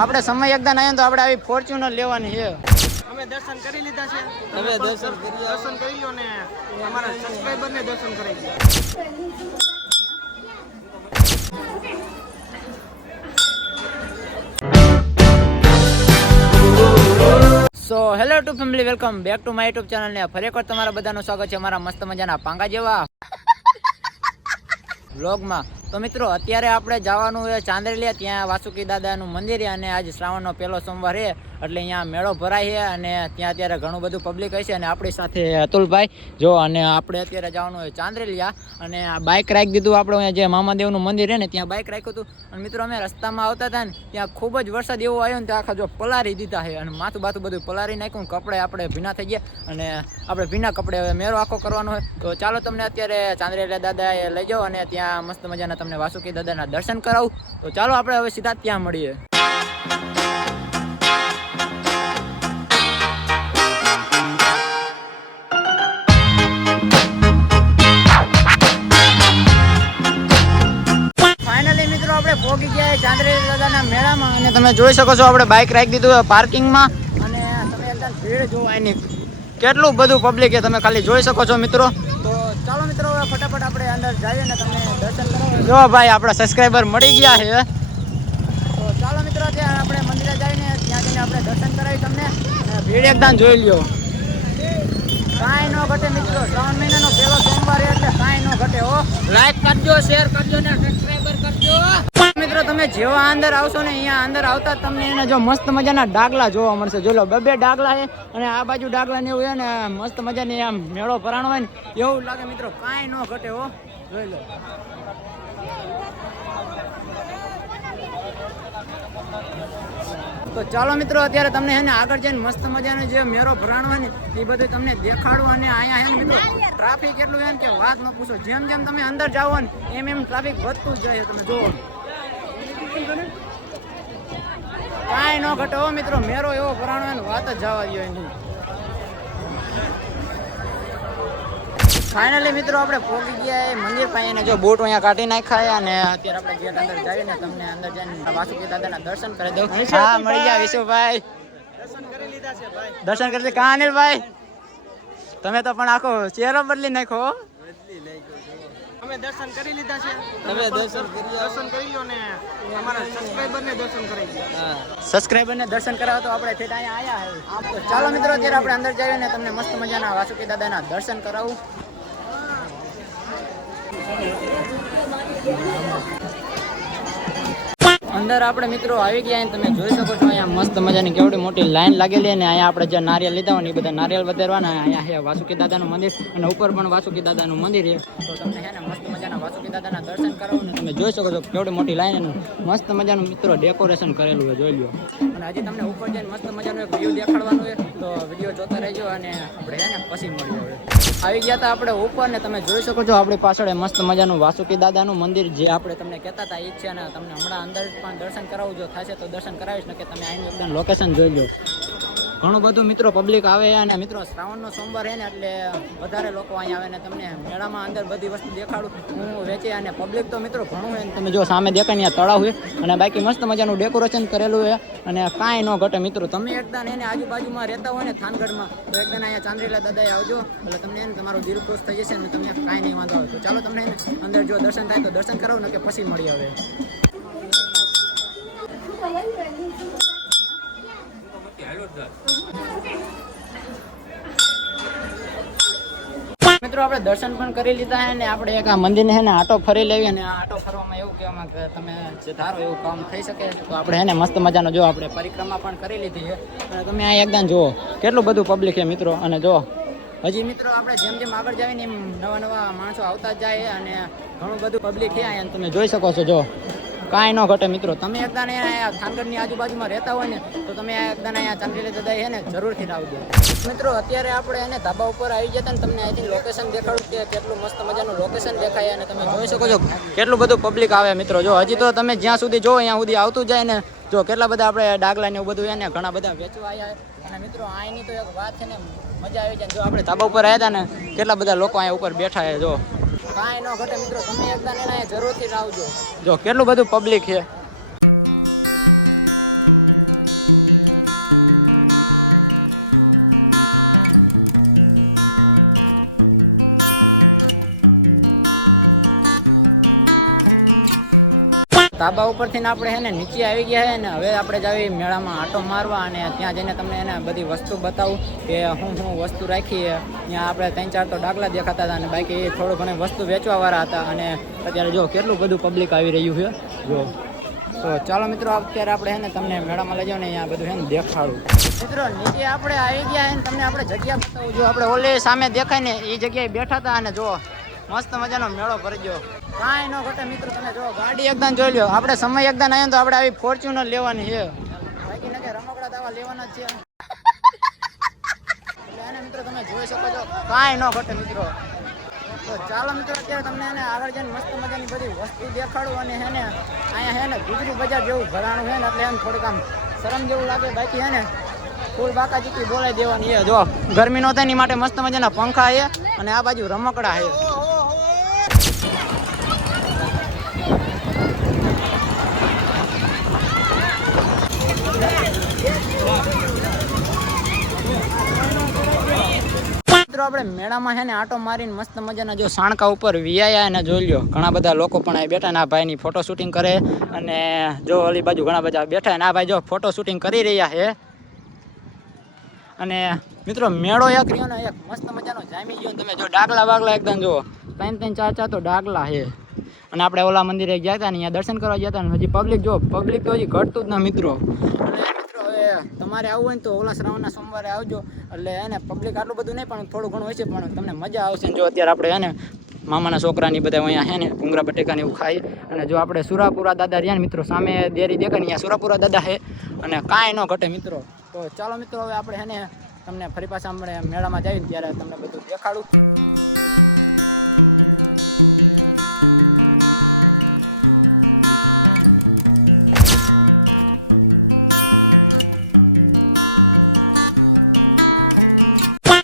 આપણે સમય એકદમ આવ્યો તો આપણે આવી ફોર્ચ્યુનર લેવાની છે. અમે દર્શન કરી લીધા છે. તમે દર્શન કરી દર્શન કરી લો ને અમારા સબસ્ક્રાઇબર ને દર્શન કરાવી so hello to family welcome back to my YouTube channel ને ફરી એકવાર તમારા બધાનું સ્વાગત છે અમારા મસ્ત મજાના પાંગા જેવા. વ્લોગમાં તો મિત્રો, અત્યારે આપણે જવાનું છે ચાંદરેલિયા. ત્યાં વાસુકી દાદાનું મંદિર અને આજ શ્રાવણનો પહેલો સોમવાર છે. એટલે અહીંયા મેળો ભરાય છે અને ત્યાં અત્યારે ઘણું બધું પબ્લિક હશે અને આપણી સાથે અતુલભાઈ. જો, અને આપણે અત્યારે જવાનું હોય ચાંદરેલિયા. અને આ બાઇક રાખી દીધું આપણે જે મામાદેવનું મંદિર છે ને, ત્યાં બાઇક રાખ્યું હતું. અને મિત્રો, અમે રસ્તામાં આવતા હતા ને, ત્યાં ખૂબ જ વરસાદ એવો આવ્યો ને ત્યાં આખા જો પલારી દીધા છે. અને માથું બાથું બધું પલારી નાખ્યું કપડે આપણે ભીના થઈ ગયા. અને આપણે ભીના કપડે હવે મેરો આખો કરવાનો હોય તો ચાલો તમને અત્યારે ચાંદરેલિયા દાદાએ લઈ જાઓ અને ત્યાં મસ્ત મજાના તમને વાસુકી દાદાના દર્શન કરાવું. તો ચાલો આપણે હવે સીધા ત્યાં મળીએ. મિત્રો આપણે પહોંચી ગયા છીએ દાદાના મેળામાં અને તમે જોઈ શકો છો આપણે બાઇક રાખી દીધું પાર્કિંગમાં અને તમે ભીડ જોવા કેટલું બધું પબ્લિક તમે ખાલી જોઈ શકો છો મિત્રો. તો ચાલો મિત્રો ફટાફટ આપણે અંદર જઈએ ને તમને દર્શન કરાવો જો ભાઈ આપણા સબસ્ક્રાઇબર મળી ગયા છે. તો ચાલો મિત્રો ત્યાં આપણે મંદિરે જઈને ત્યાં જઈને આપણે દર્શન કરાવી તમને. ભીડ એકદમ જોઈ લ્યો. કાંઈ નો ઘટે મિત્રો શ્રાવણ મહિનાનો પહેલો સોમવાર એટલે કાંઈ નો ઘટે, હો. લાઈક કરજો શેર કરજો ને સબસ્ક્રાઈબર કરજો. મિત્રો, તમે જેવા અંદર આવશો ને અહીંયા અંદર આવતા તમને એને જો મસ્ત મજાના ડાગલા જોવા મળશે. જો લો બબે ડાગલા છે અને આ બાજુ ડાગલા ને એવું છે ને મસ્ત મજાની આમ મેળો ભરાણો હોય ને, એવું લાગે મિત્રો, કાંઈ ન ઘટે, હો. જોઈ લો. તો ચાલો મિત્રો, અત્યારે તમને હે ને આગળ જઈને મસ્ત મજાનો જે મેરો ભરાણો હોય ને, એ બધું તમને દેખાડું અને અહીંયા હે મિત્રો, ટ્રાફિક એટલું એમ કે વાત ન પૂછો. જેમ જેમ તમે અંદર જાઓ ને, એમ એમ ટ્રાફિક વધતું જ જાય તમે જુઓ. કાંઈ ન ઘટે મિત્રો મેરો એવો ભરાણો હોય ને, વાત જ જવા દો એની. ફાઇનલી મિત્રો આપણે પહોંચી ગયા એ મંદિર પાસે ને જો બોટ અહીંયા કાઢી નાખ્યા અને અત્યારે આપણે ગેટ અંદર જઈને તમને અંદર જઈને વાસુકી દાદાના દર્શન કરી દઉં. હા મળી ગયા વિશુભાઈ. દર્શન કરી લીધા છે ભાઈ. દર્શન કરી કાં અનિલભાઈ તમે તો પણ આખો ચહેરો બદલી નાખો. અમે દર્શન કરી લીધા છે. તમે દર્શન કરી દર્શન કરી લો. ને. અમારા સબસ્ક્રાઇબર દર્શન કરાવી દો સબસ્ક્રાઈબર દર્શન કરાવો તો આપણે ઠેઠ અહીંયા આવ્યા ચાલો મિત્રો અત્યારે આપણે અંદર જઈએ ને તમને મસ્ત મજાના વાસુકી દાદાના દર્શન કરાવું. Thank you. અંદર આપણે મિત્રો આવી ગયા તમે જોઈ શકો છો, અહીંયા મસ્ત મજાની કેવડી મોટી લાઈન લાગેલી અને અહીંયા આપણે જે નારિયેલ લીધા હોય ને એ બધા નારિયેલ વધારવાના. અહીંયા છે વાસુકી દાદાનું મંદિર અને ઉપર પણ વાસુકી દાદાનું મંદિર છે. તો તમને છે ને મસ્ત મજાના વાસુકી દાદાના દર્શન કરાવું અને તમે જોઈ શકો છો કેવડી મોટી લાઈન મસ્ત મજાનું મિત્રો ડેકોરેશન કરેલું છે, જોઈ લો અને હજી તમને ઉપર જઈને મસ્ત મજાનું એક વ્યૂ દેખાડવાનું છે, તો વીડિયો જોતા રહેજો અને આપણે છે ને પછી મળીએ આવી ગયા હતા આપણે ઉપર ને તમે જોઈ શકો છો આપણી પાછળ મસ્ત મજાનું વાસુકી દાદાનું મંદિર, જે આપણે તમને કહેતા હતા, એ છે અને તમને હમણાં અંદર પણ દર્શન કરાવું જો થશે તો દર્શન કરાવીશ ને કે તમે આવીને એકદમ લોકેશન જોઈ લો ઘણું બધું મિત્રો પબ્લિક આવે અને મિત્રો શ્રાવણનો સોમવાર છે ને, એટલે વધારે લોકો અહીંયા આવે ને તમને મેળામાં અંદર બધી વસ્તુ દેખાડું. હું વેચે અને પબ્લિક તો મિત્રો ઘણું હોય ને, તમે જો સામે દેખાય ત્યાં તળાવ છે અને બાકી મસ્ત મજાનું ડેકોરેશન કરેલું છે અને કાંઈ ન ઘટે મિત્રો. તમે એકદમ એને આજુબાજુમાં રહેતા હોય ને, થાનગઢમાં, તો એકદમ અહીંયા ચાંદ્રીલા દાદાએ આવજો. એટલે તમને એને તમારું દિલ ખુશ થઈ જશે ને, તમને કાંઈ નહીં વાંધો આવે. તો ચાલો તમને અંદર જો દર્શન થાય તો દર્શન કરાવો ને કે પછી મળી આવે. મિત્રો, આપણે દર્શન પણ કરી લીધા અને આપણે એક આ મંદિરને છે ને આટો ફરી લેવી અને આટો ફરવામાં એવું કહેવામાં કે તમે જે ધારો એવું કામ થઈ શકે તો આપણે હે ને મસ્ત મજાનો જો આપણે પરિક્રમા પણ કરી લીધી છે. અને તમે આ એકદમ જુઓ, કેટલું બધું પબ્લિક છે મિત્રો, અને જો હજી મિત્રો, આપણે જેમ જેમ આગળ જાય ને એમ નવા નવા માણસો આવતા જાય અને ઘણું બધું પબ્લિક છે અહીંયા તમે જોઈ શકો છો જો કાંઈ ન ઘટે મિત્રો. તમે એકદાને અહીંયા થાનગઢની આજુબાજુમાં રહેતા હોય ને, તો તમે આ એકદમ અહીંયા ચાંદરેલી દાદા છે ને, જરૂરથી આવજો. મિત્રો, અત્યારે આપણે એને ધાબા ઉપર આવી જતા ને, તમને અહીંથી લોકેશન દેખાડું કે કેટલું મસ્ત મજાનું લોકેશન દેખાય અને તમે જોઈ શકો છો કેટલું બધું પબ્લિક આવે મિત્રો. જો હજી તો તમે જ્યાં સુધી જો અહીંયા સુધી આવતું જાય ને, જો કેટલા બધા આપણે ડાગલા ને એવું બધું એને ઘણા બધા વેચવા આવ્યા અને મિત્રો, અહીંની તો એક વાત છે ને, મજા આવી જાય. જો આપણે ધાબા ઉપર આવ્યા હતા ને, કેટલા બધા લોકો અહીંયા ઉપર બેઠા છે, જો. કાંઈ ન ઘટે મિત્રો તમે એકદમ એના જરૂરથી આવજો. જો કેટલું બધું પબ્લિક છે? તાબા ઉપરથી આપણે હે નીચે આવી ગયા છે ને હવે આપણે જાવી મેળામાં આટો મારવા અને ત્યાં જઈને તમને એને બધી વસ્તુ બતાવું કે હું હું વસ્તુ રાખી ત્યાં આપણે ત્રણ ચાર તો ડાગલા દેખાતા હતા અને બાકી થોડું ઘણી વસ્તુ વેચવાવાળા હતા અને અત્યારે જો કેટલું બધું પબ્લિક આવી રહ્યું છે. જો. તો ચાલો મિત્રો, અત્યારે આપણે હે તમને મેળામાં લઈ જાઓ ને અહીંયા બધું હે ને દેખાડું. મિત્રો, નીચે આપણે આવી ગયા હે ને તમને આપણે જગ્યા બતાવું. જો આપણે ઓલે સામે દેખાય ને એ જગ્યાએ બેઠા હતા અને જો મસ્ત મજાનો મેળો ભરી ગયો. કાંઈ ન ઘટે મિત્રો, તમે જો ગાડી એકદમ જોઈ લો આપણે સમય એકદમ આવ્યો તો આપણે આવી ફોર્ચ્યુનર લેવાની છે. બાકી નકે રમકડા દાવા લેવાના જ છે. એટલે એને મિત્રો તમે જોઈ શકો છો, કાંઈ ન ઘટે મિત્રો. તો ચાલો મિત્રો, અત્યારે તમને એને આગળ જઈને મસ્ત મજાની બધી વસ્તુ દેખાડું અને હે ને. અહીંયા હે ને ગુજરી બજાર જેવું ભરાણું છે ને, એટલે એમ થોડીક આમ શરમ જેવું લાગે. બાકી હે ને, ફૂલ બાકા ચીકી બોલાઈ દેવાની છે. જો, ગરમી નો થાય માટે મસ્ત મજાના પંખા છે અને આ બાજુ રમકડા છે મિત્રો આપણે મેળામાં છે ને આટો મારીને મસ્ત મજાના જો સાણકા ઉપર વિયાયા અને જોઈ લ્યો. ઘણા બધા લોકો પણ અહીં બેઠા ને આ ભાઈની ફોટો શૂટિંગ કરે અને જો ઓલી બાજુ ઘણા બધા બેઠા અને આ ભાઈ જો ફોટો શૂટિંગ કરી રહ્યા છે. અને મિત્રો મેળો એક રહ્યો ને એક મસ્ત મજાનો જામી ગયો તમે જો ડાગલા બાગલા એકદમ જો ત્રણ ત્રણ ચાર ચાર તો ડાગલા છે. અને આપણે ઓલા મંદિરે ગયા હતા ને અહીંયા દર્શન કરવા ગયા હતા ને હજી પબ્લિક જો પબ્લિક તો હજી ઘટતું જ ના મિત્રો. તમારે આવવું હોય તો ઓલા શ્રાવણના સોમવારે આવજો. એટલે એને પબ્લિક આટલું બધું નહીં, પણ થોડું ઘણું હોય છે, પણ તમને મજા આવશે. જો અત્યારે આપણે એને મામાના છોકરાની બધા અહીંયા હે ને ભૂંગરા બટેકાને એવું ખાઈ. અને જો આપણે સુરાપુરા દાદા રહ્યા ને મિત્રો, સામે દેરી દેખાય અહીંયા સુરાપુરા દાદા છે અને કાંઈ ન ઘટે મિત્રો. તો ચાલો મિત્રો, હવે આપણે હે ને તમને ફરી પાછા આપણે મેળામાં જઈએ ત્યારે તમને બધું દેખાડું.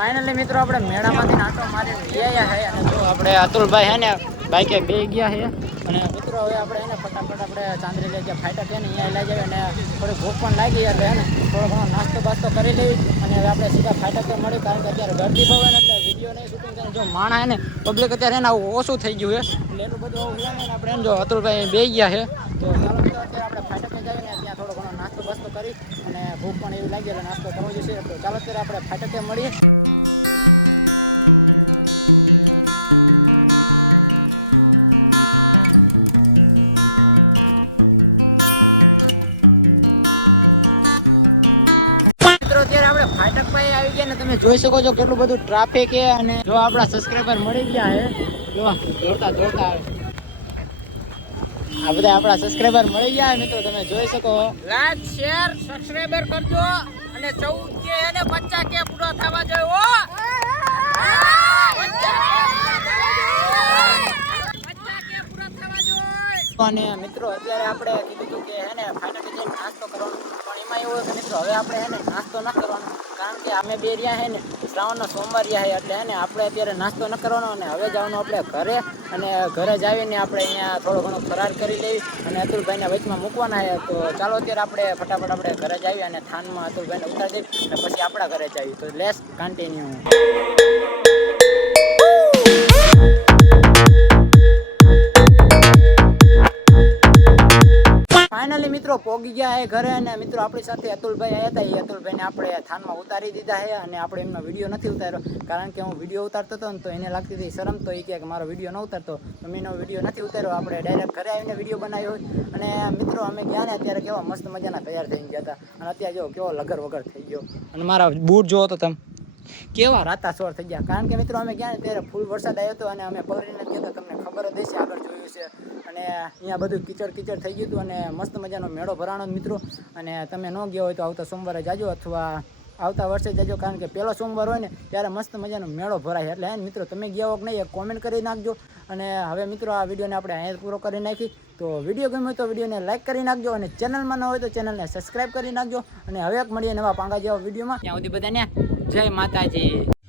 ફાઇનલી મિત્રો, આપણે મેળામાંથી નાટો મારી ગયા છે અને જો આપણે અતુલભાઈ છે ને બાઈકે બે ગયા છે અને મિત્રો, હવે આપણે એને ફટાફટ આપણે ચાંદરી લઈ ગયા. ફાઈટર છે ને અહીંયા લઈ જઈએ અને થોડી ભૂખ પણ લાગી એટલે એને થોડો ઘણો નાસ્તો બાસ્તો કરી લેવી અને હવે આપણે સીધા ફાઈટર પર મળ્યું, કારણ કે અત્યારે ગરદી હોય ને એટલે વીડિયો નહીં શૂટિંગ કરે જો માણા એને પબ્લિક અત્યારે એને આવું ઓછું થઈ ગયું છે એટલે એટલું બધું આવું ને આપણે એમ જો અતુલભાઈ બે ગયા છે તો ચાલો અત્યારે આપણે ફાઈટર પર જઈએ ને ત્યાં થોડો ઘણો નાસ્તો બાસ્તો કરી અને ભૂખ પણ એવી લાગી એટલે નાસ્તો કરવો જોઈશે તો ચાલો અત્યારે આપણે ફાટકે મળીએ. અત્યારે આપણે ફાટક પાસે આવી ગયા ને તમે જોઈ શકો છો કેટલું બધું ટ્રાફિક છે અને જો આપણા સબસ્ક્રાઇબર મળી ગયા છે. જો દોડતા આવે આ બધા આપણા સબસ્ક્રાઇબર મળી ગયા મિત્રો તમે જોઈ શકો. લાઈક શેર સબસ્ક્રાઇબર કરજો. અને 14 કે અને 50 કે પૂરા થવા જોઈએ હો. અને મિત્રો, અત્યારે આપણે કીધું હતું કે હે ને ફાટક જઈને નાસ્તો કરવાનો પણ એમાં એવું કે મિત્રો, હવે આપણે હે ને નાસ્તો ન કરવાનો, કારણ કે અમે બે રહ્યા હે ને, શ્રાવણનો સોમવાર રહ્યા છે એટલે હે ને આપણે અત્યારે નાસ્તો ન કરવાનો અને હવે જવાનું આપણે ઘરે, અને ઘરે જ આવીને આપણે અહીંયા થોડો ઘણો ફરાર કરી લેવી અને અતુલભાઈને વચમાં મૂકવાના છે તો ચાલો અત્યારે આપણે ફટાફટ આપણે ઘરે જ આવીએ અને થાનમાં અતુલભાઈને ઉતારી દઈએ અને પછી આપણા ઘરે જ આવીએ. તો લેસ કન્ટિન્યુ ફાઇનલી મિત્રો, પોગી ગયા એ ઘરે અને મિત્રો આપણી સાથે અતુલભાઈ આવ્યા હતા એ અતુલભાઈને આપણે થાનમાં ઉતારી દીધા છે અને આપણે એમનો વીડિયો નથી ઉતાર્યો. કારણ કે હું વીડિયો ઉતારતો હતો ને તો એને લાગતી હતી શરમ, તો એ કે મારો વીડિયો ન ઉતારતો. તો મેં એનો વીડિયો નથી ઉતાર્યો. આપણે ડાયરેક્ટ ઘરે આવીને વીડિયો બનાવ્યો અને મિત્રો અમે ગયા ને અત્યારે કેવા મસ્ત મજાના તૈયાર થઈ ગયા હતા અને અત્યારે જો કેવો લગર વગર થઈ ગયો. અને મારા બૂટ જોવો તો તમે. કેવા રાતા સોર થઈ ગયા. કારણ કે મિત્રો અમે ગયા ને ત્યારે ફૂલ વરસાદ આવ્યો હતો અને અમે જ ગયા હતા તમને ખબર જ આગળ જોયું છે. અને અહીંયા બધું કિચડ કિચડ થઈ ગયું હતું અને મસ્ત મજાનો મેળો ભરાણો મિત્રો. અને તમે ન ગયા હોય તો આવતા સોમવારે જાજો અથવા આવતા વર્ષે જજો, કારણ કે પહેલો સોમવાર હોય ને ત્યારે મસ્ત મજાનો મેળો ભરાય. એટલે મિત્રો, તમે ગયા હો કે નહીં, એક કોમેન્ટ કરી નાખજો. અને હવે મિત્રો, આ વિડીયોને આપણે અહીંયા પૂરો કરી નાખી. તો વીડિયો ગમ્યો તો વિડીયોને લાઈક કરી નાખજો અને ચેનલમાં ન હોય તો ચેનલને સબસ્ક્રાઈબ કરી નાખજો. અને હવે એક મળીએ નવા પાંગા જેવા વિડીયોમાં. ત્યાં સુધી બધાને જય માતાજી.